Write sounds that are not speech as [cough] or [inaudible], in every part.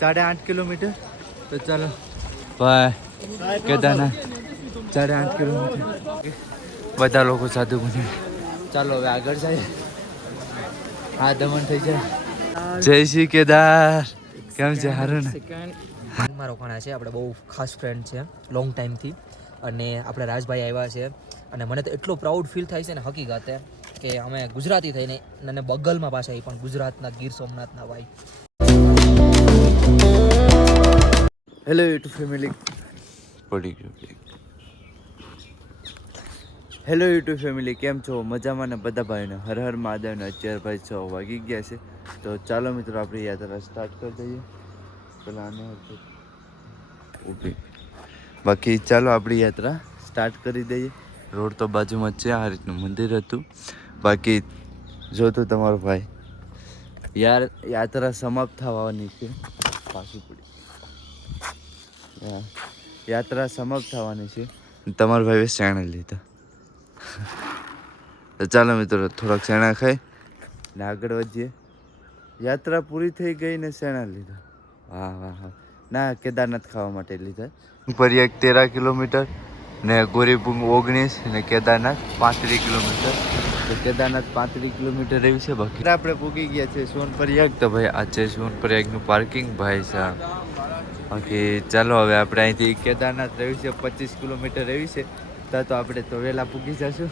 સાડે આઠ કિલોમીટર. તો ચાલો. ભાઈ કેદારનાથ સાડે આઠ કિલોમીટર. બધા લોકો સાધુ બને. ચાલો હવે આગળ જાય હા દમણ થઈ જાય. જય શ્રી કેદાર. કેમ છે હારું ને? રોકાણા છે આપણે બહુ ખાસ ફ્રેન્ડ છે લોંગ ટાઈમથી અને આપણા રાજભાઈ આવ્યા છે. અને મને તો એટલો પ્રાઉડ ફીલ થાય છે ને હકીકતે. કે અમે ગુજરાતી થઈને અને બગલમાં પાછા એ પણ ગુજરાતના ગીર સોમનાથના ભાઈ. હેલો યુટ્યુબ ફેમિલી પડી ગયું હેલો યુટ્યુબ ફેમિલી કેમ છો? મજામાં ને બધા ભાઈઓને? હર હર મહાદેવને અત્યારે ભાઈ છ વાગી ગયા છે. તો ચાલો મિત્રો આપણી યાત્રા સ્ટાર્ટ કરી દઈએ. પેલા આને ઊભી બાકી ચાલો આપણી યાત્રા સ્ટાર્ટ કરી દઈએ. રોડ તો બાજુમાં જ છે આ રીતનું મંદિર હતું. બાકી જોતું તમારો ભાઈ. યાર યાત્રા સમાપ્ત થવાની છે. પાછું પડી. યાત્રા સમાપ્ત થવાની છે. તમારા ભાઈએ શેણા લીધા. તો ચાલો મિત્રો થોડાક શેણા ખાઈ. ને આગળ વધીએ. યાત્રા પૂરી થઈ ગઈ ને શેણા લીધા. વાહ વાહ વાહ. ના કેદારનાથ ખાવા માટે લીધા. પર્યાગ તેરા કિલોમીટર ને ગોરીપુંગ ઓગણીસ ને કેદારનાથ પાંત્રીસ કિલોમીટર. તો કેદારનાથ પાંત્રીસ કિલોમીટર રહ્યું છે બાકી? આપણે પૂગી ગયા છે સોનપરિયાગ. તો ભાઈ આ છે સોનપરિયાગનું પાર્કિંગ ભાઈ સાહેબ બાકી ચાલો હવે આપણે અહીંથી કેદારનાથ રહ્યું છે પચીસ કિલોમીટર રહ્યું છે. ત્યાં તો આપણે તો વહેલા પૂગી જશું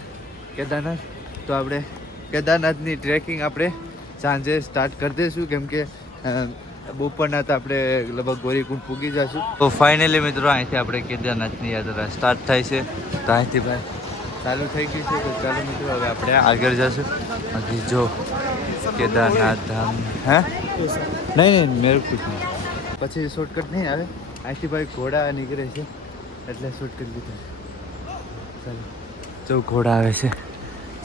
કેદારનાથ. તો આપણે કેદારનાથની ટ્રેકિંગ આપણે સાંજે સ્ટાર્ટ કરી દઈશું કેમ કે બપોરના તો આપણે લગભગ ગોરીકુંડ પૂગી જશું. તો ફાઇનલી મિત્રો અહીંથી આપણે કેદારનાથની યાત્રા સ્ટાર્ટ થાય છે. તો અહીંથી ભાઈ ચાલુ થઈ ગયું છે, તો ચાલો મિત્રો, હવે આપણે આગળ જશું. બાકી જો કેદારનાથ ધામ, હે? નહીં નહીં મેરે કુછ નહીં. પછી શોર્ટકટ નહીં આવે. અહીંથી ભાઈ ઘોડા નીકળે છે, એટલે શોર્ટકટ લીધું. ચાલો, જો ઘોડા આવે છે,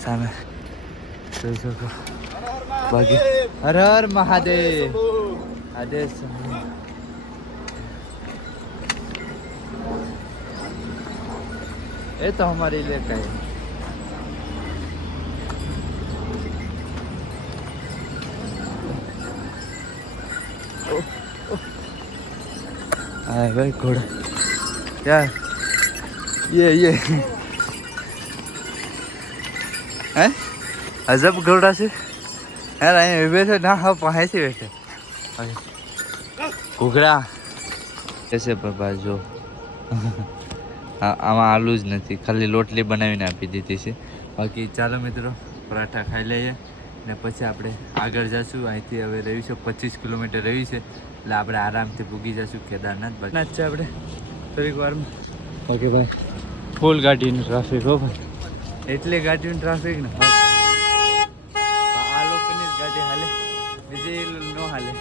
સામે. જોઈ શકો. બાકી હર હર મહાદેવ. આદેશ. ये तो हमारे लिए कहे आए भाई घोड़ा। क्या? ये ये। हैं? अजब घोड़ा से। है ना, ये बैठे ना हाँ पहाड़ से बैठे। घुघरा कैसे बाबा जो? [laughs] આમાં આલુ જ નથી. ખાલી લોટલી બનાવીને આપી દીધી છે. બાકી ચાલો મિત્રો પરાઠા ખાઈ લઈએ ને પછી આપણે આગળ જશું. અહીંથી હવે રહ્યું છે પચીસ કિલોમીટર રહ્યું છે એટલે આપણે આરામથી પૂગી જશું. કેદારનાથ બાકી. છે આપણે. થોડીક વારમાં. ઓકે ભાઈ ફૂલ ગાડીનું ટ્રાફિક હો ભાઈ. એટલે ગાડીનું ટ્રાફિક ને. આ લોકોની જ ગાડી હાલે. બીજી નો હાલે.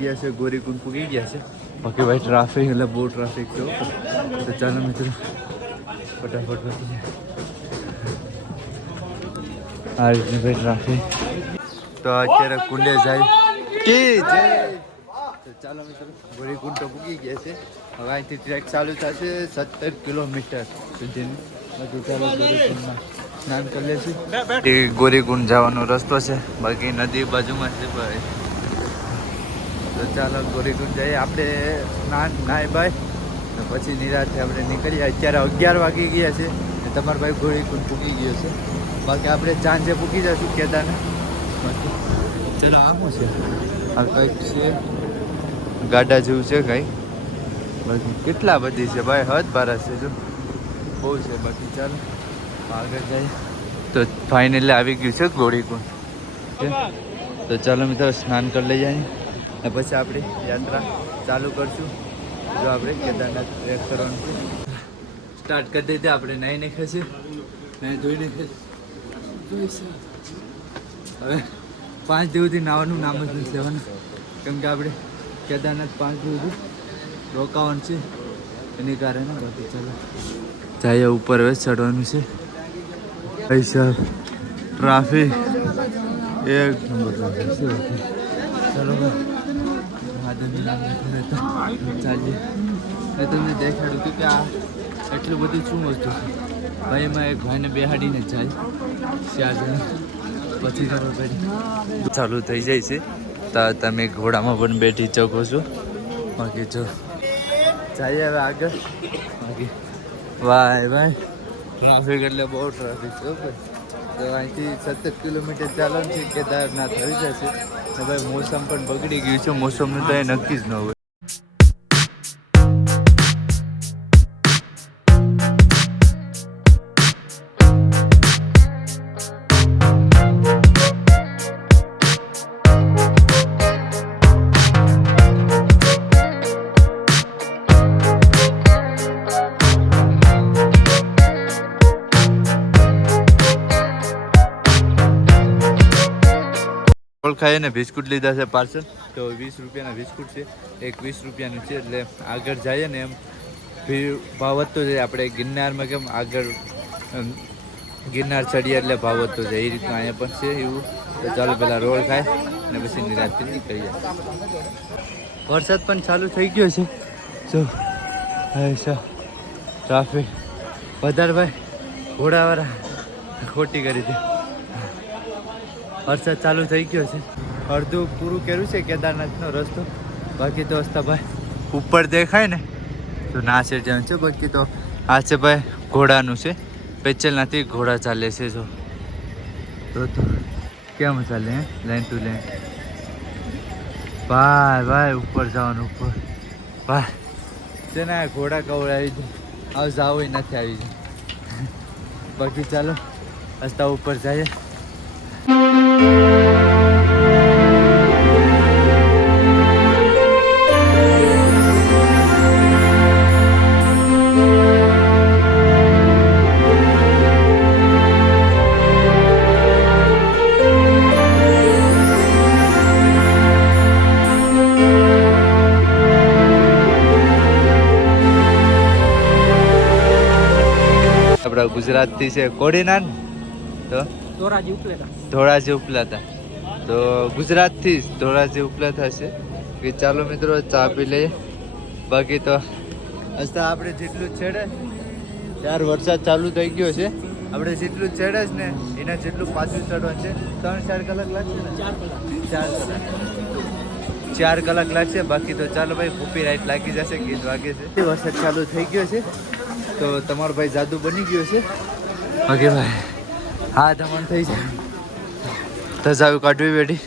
ગયા છે ગોરીકુંડ પૂગી ગયા છે. બાકી ભાઈ ટ્રાફિક એટલે બહુ ટ્રાફિક છે તો ચાલો મિત્રો, ફટાફટ પતી આ રીતની ભાઈ ટ્રાફિક તો અત્યારે કુંડે જાય કે તો ચાલો મિત્રો ગોરીકુંડ તો પૂગી ગયા છે. હવે અહીંથી ટ્રેક ચાલુ થશે સત્તર કિલોમીટર સુધીની. બધું ચાલો ગોરીકુંડમાં સ્નાન કરી લેશું. ગોરીકુંડ જવાનો રસ્તો છે. બાકી નદી બાજુમાં છે ભાઈ. તો ચાલો ગોરીકુંડ જઈએ. આપણે સ્નાન નાય ભાઈ પછી નિરાતે આપણે નીકળીએ. અત્યારે અગિયાર વાગી ગયા છે તમારો ભાઈ ગોરીકુંડ પૂકી ગયો છે. બાકી આપણે સાંજે પૂકી જશું કેદારને. ચલો, આમ છે. આ કંઈક છે. ગાડા જેવું છે કંઈ. બાકી કેટલા બધી છે ભાઈ? હદ બારસ છે જો. બહુ છે. બાકી ચાલો, આગળ જઈએ. તો ફાઇનલી આવી ગયું છે ગોળીકુંડ. તો ચાલો મિત્રો, સ્નાન કરી લઈએ ને પછી આપણી યાત્રા ચાલુ કરશું. જો આપણે કેદારનાથ ટ્રેક કરવાનું છે. સ્ટાર્ટ કરી દીધી આપણે નાહી નાખે છે. નાહી ધોઈ નાખે હવે પાંચ દિવસથી નાવાનું નામ જ નથી લેવાનું. કેમ કે આપણે કેદારનાથ પાંચ દિવસ રોકાવાનું છે. એની કારણે બાકી ચાલો. જાય ઉપર હવે ચડવાનું છે. પૈસા ટ્રાફિક એક નંબર. ચાલો ભાઈ. ચાલીએ મેં તમને દેખાડ્યું હતું કે આ એટલું બધું શું વસ્તુ છે? ભાઈ એમાં એક ભાઈને બેહાડીને જાય. ચાર જણા. પછી ખબર પડી. ચાલુ થઈ જાય છે. તો તમે ઘોડામાં પણ બેઠી શકો છો. બાકી જો. જઈએ હવે આગળ. બાકી. વાય ભાઈ ટ્રાફિક એટલે બહુ ટ્રાફિક છે ભાઈ. તો અહીંથી સત્તર કિલોમીટર ચાલવાનું છે, કેદારનાથ આવી જશે ભાઈ મોસમ પણ બગડી ગયું છે, મોસમનું તો એ નક્કી જ ન હોય. રોલ ખાઈએ અને બિસ્કુટ લીધા છે પાર્સલ. તો વીસ રૂપિયાના બિસ્કુટ છે. એક વીસ રૂપિયાનું છે એટલે આગળ જઈએ ને એમ ભાવ વધતો જાય. આપણે ગિરનારમાં કેમ આગળ ગિરનાર ચડીએ એટલે ભાવ વધતો જાય. એ રીતનું અહીંયા પણ છે એવું. તો ચાલો પહેલાં રોલ ખાય અને પછી નિરાશથી નીકળીએ. વરસાદ પણ ચાલુ થઈ ગયો છે. જો હા ટ્રાફિક. વધારે ભાઈ. ઘોડાવાળા ખોટી કરી દે. વરસાદ ચાલુ થઈ ગયો છે. અડધું પૂરું કર્યું છે કેદારનાથનો રસ્તો. બાકી તો ભાઈ ઉપર દેખાય ને, તો ના છે જવાનું છે, બાકી તો આ છે ભાઈ ઘોડાનું છે. પેચલનાથી ઘોડા ચાલે છે જો. તો કેમ ચાલે લાઈન ટુ લાઈન ભાઈ ભાઈ, ઉપર જવાનું, ઉપર. ભાઈ છે ને ઘોડા કવડાવી દે આવ જાવ નથી આવી બાકી ચાલો, રસ્તા ઉપર જઈએ. ગુજરાતથી છે કોડીનાન? તો? ધોરાજી ઉપલેટા. ધોળાજી ઉપલાતા તો ગુજરાતથી જ ધોળાજી ઉપલાતા છે. કે ચાલો મિત્રો ચા પી લઈએ. બાકી તો હસતા આપણે જેટલું છેડે ચાર વરસાદ ચાલુ થઈ ગયો છે. આપણે જેટલું છેડે જ ને એના જેટલું પાછું ચડવાનું છે. ત્રણ ચાર કલાક લાગશે ને? ચાર કલાક. ચાર કલાક. ચાર કલાક લાગશે બાકી તો ચાલો ભાઈ કોપી રાઈટ લાગી જશે ગીત વાગે છે. વરસાદ ચાલુ થઈ ગયો છે તો તમારો ભાઈ જાદુ બની ગયો છે. ઓકે ભાઈ. હા દમણ થઈ જાય. તજાવી કાઢવી બેઠી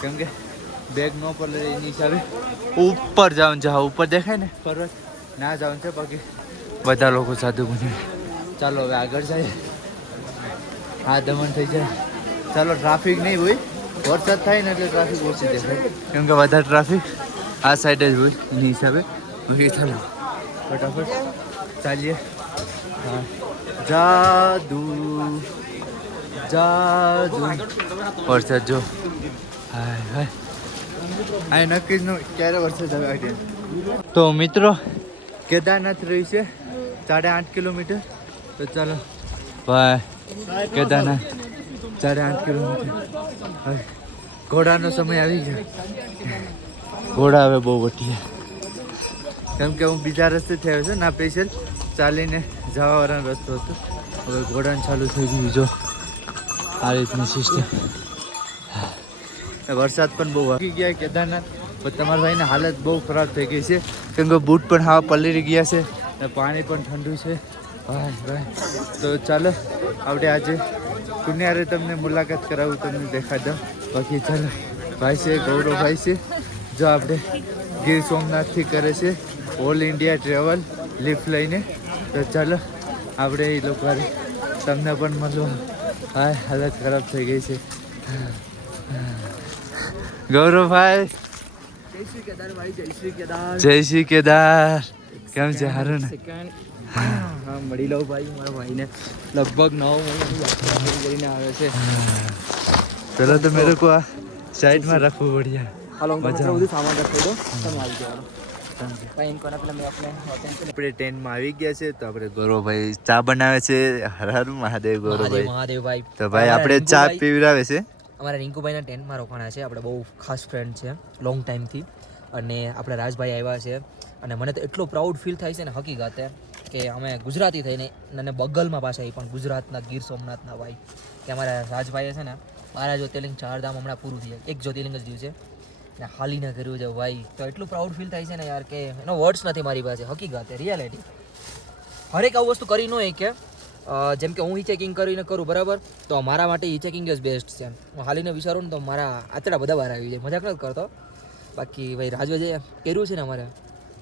કેમ કે બેગ ન પર લે એની હિસાબે. ઉપર જવાનું છે હા ઉપર દેખાય ને? પર્વત ના જવાનું છે બાકી. બધા લોકો સાધુ બની ચાલો હવે આગળ જાય હા દમણ થઈ જાય. ચાલો ટ્રાફિક નહીં હોય. વરસાદ થાય ને એટલે ટ્રાફિક ઓછી દેખાય. કેમ કે વધારે ટ્રાફિક આ સાઈડ જ હોય એની હિસાબે. બાકી થાય ફટાફટ ચાલીએ. હા. જાદુ જાદુ. વરસાદ જો. હાય હાય. આ નક્કી જ ન ક્યારે વરસાદ આવે આઈડિયા? તો મિત્રો કેદારનાથ રહ્યું છે સાડા આઠ કિલોમીટર. તો ચાલો. ભાઈ કેદારનાથ. સાડા આઠ કિલોમીટર. ઘોડાનો સમય આવી ગયો. ઘોડા હવે બહુ વટીએ કેમ કે હું બીજા રસ્તે થયો છું ના સ્પેશિયલ ચાલીને જવાવાળાનો રસ્તો હતો. હવે ઘોડાને ચાલુ થઈ ગયું જો. આ રીતની સિસ્ટમ વરસાદ પણ બહુ વાગી ગયા કેદારનાથ. પણ તમારા ભાઈની હાલત બહુ ખરાબ થઈ ગઈ છે. કેમ કે બૂટ પણ હાવ પલળી ગયા છે ને પાણી પણ ઠંડુ છે. ભાઈ ભાઈ. તો ચાલો આપણે આજે કુન્યારે તમને મુલાકાત કરાવું, તમને દેખા દઉં. બાકી ચાલો, ભાઈ છે ગૌરવભાઈ છે. જો આપણે ગીર સોમનાથથી કરે છે ઓલ ઇન્ડિયા ટ્રેવલ લિફ્ટ લઈને. તો ચાલો, આપણે એ લોકો તમને પણ મળવા. હા, હાલત ખરાબ થઈ ગઈ છે. ગૌરવભાઈ જય શ્રી કેદાર જય શ્રી કેદાર. કેમ છે? હારું ને? મળી લઉં ભાઈ મારા ભાઈને. લગભગ નવ મહિનાની કરીને આવે છે. પેલા તો મેરે કો સાઈડમાં રાખવું પડ્યા. હાલો હું તમને બધું સામાન રાખી દો તમે આવી જાઓ. આપણે ટ્રેનમાં આવી ગયા છે તો આપણે ગૌરવભાઈ ચા બનાવે છે. હર હર મહાદેવ મહાદેવ ગૌરવભાઈ મહાદેવભાઈ તો ભાઈ આપણે ચા પીવડાવે છે. અમારા રિંકુભાઈના ટેન્ટમાં રોકાણા છે. આપણે બહુ ખાસ ફ્રેન્ડ છે લોંગ ટાઈમથી અને આપણા રાજભાઈ આવ્યા છે. અને મને તો એટલો પ્રાઉડ ફીલ થાય છે ને હકીકતે. કે અમે ગુજરાતી થઈને અને બગલમાં પાછા એ પણ ગુજરાતના ગીર સોમનાથના ભાઈ, કે અમારા રાજભાઈએ છે ને બારા જ્યોતિર્લિંગ ચારધામ હમણાં પૂરું થયું. એક જ્યોતિર્લિંગ જ થયું છે. ને હાલીને કર્યું છે, ભાઈ, તો એટલું પ્રાઉડ ફીલ થાય છે ને યાર કે એનો વર્ડ્સ નથી મારી પાસે, હકીકત રિયાલિટી હરેક આવું વસ્તુ કરી ન કે જેમ કે હું ચેકિંગ કરીને કરું, બરાબર? તો મારા માટે ચેકિંગ જ બેસ્ટ છે. હું હાલીને વિચારું ને તો મારા આતડા બધા બહાર આવી જાય. મજાક નથી કરતો. બાકી ભાઈ રાજવે જે કર્યું છે ને અમારે?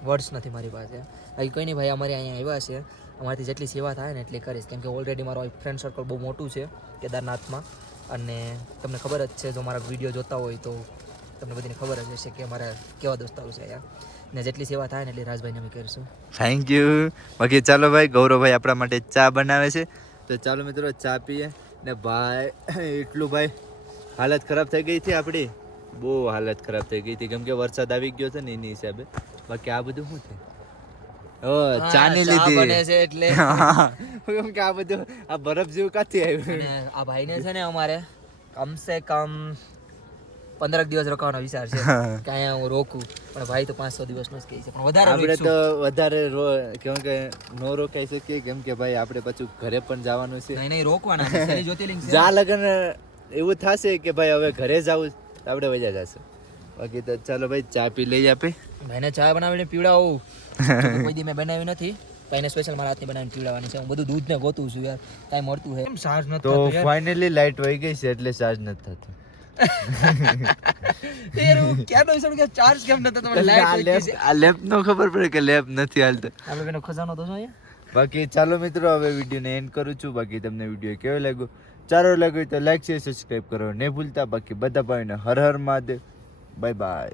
વર્ડ્સ નથી મારી પાસે. બાકી કંઈ નહીં ભાઈ, અમારે અહીંયા આવ્યા છે. અમારાથી જેટલી સેવા થાય ને એટલી કરીશ. કેમ કે ઓલરેડી મારો ફ્રેન્ડ સર્કલ બહુ મોટું છે, કેદારનાથમાં. અને તમને ખબર જ છે, જો મારા વીડિયો જોતા હોય તો તમને બધીને ખબર જ હશે કે મારા કેવા દોસ્તારો છે અહીંયા. ને જેટલી સેવા થાય ને એટલી રાજભાઈને અમે કરીશું. થેન્ક યુ બાકી ચાલો ભાઈ ગૌરવભાઈ આપણા માટે ચા બનાવે છે. તો ચાલો મિત્રો, ચા પીએ. ને ભાઈ, [coughs] એટલું ભાઈ, હાલત ખરાબ થઈ ગઈ હતી આપણી. બહુ હાલત ખરાબ થઈ ગઈ હતી. કેમ કે વરસાદ આવી ગયો છે ને એની હિસાબે. બાકી આ બધું શું છે? ઓ ચા બને છે એટલે. કેમ કે આ બધું આ બરફ જેવું કાથી આવ્યું? આ ભાઈને છે ને અમારે કમસે કમ પંદરક દિવસ રોકાવાનો વિચાર છે. કે અહીંયા હું રોકું. પણ ભાઈ તો પાંચસો દિવસનો જ કહે છે. પણ વધારે આપણે તો વધારે રો કેમ કે નો રોકાઈ શકીએ. કેમ કે ભાઈ આપણે પાછું ઘરે પણ જવાનું છે. નહીં નહીં રોકવાના છે. લગન એવું થશે કે ભાઈ હવે ઘરે જવું તો આપણે વજા જશે. બાકી તો ચાલો ભાઈ ચા પી લઈ આપે. ભાઈને ચા બનાવીને પીવડાવું. કોઈ દી મેં બનાવી નથી. ભાઈને સ્પેશિયલ મારા હાથની બનાવીને પીવડાવવાની છે. હું બધું દૂધ ને ગોતું છું યાર. કાંઈ મળતું છે ચાર્જ નથી તો ફાઇનલી લાઈટ વહી ગઈ છે એટલે ચાર્જ નથી થતો. યાર, હું ક્યારનો વિચારું કે ચાર્જ કેમ નથી થતો? મને આ લેપ નો ખબર પડે કે લેપ નથી હાલતો. આપણે બેનો ખજાનો તો અહીંયા? બાકી ચાલો મિત્રો હવે વિડીયોને એન્ડ કરું છું. બાકી તમને વીડિયો કેવો લાગ્યો? સારો લાગ્યો તો લાઈક શેર સબસ્ક્રાઈબ કરો. નહીં ભૂલતા. બાકી બધા ભાઈને હર હર મહાદેવ. Bye bye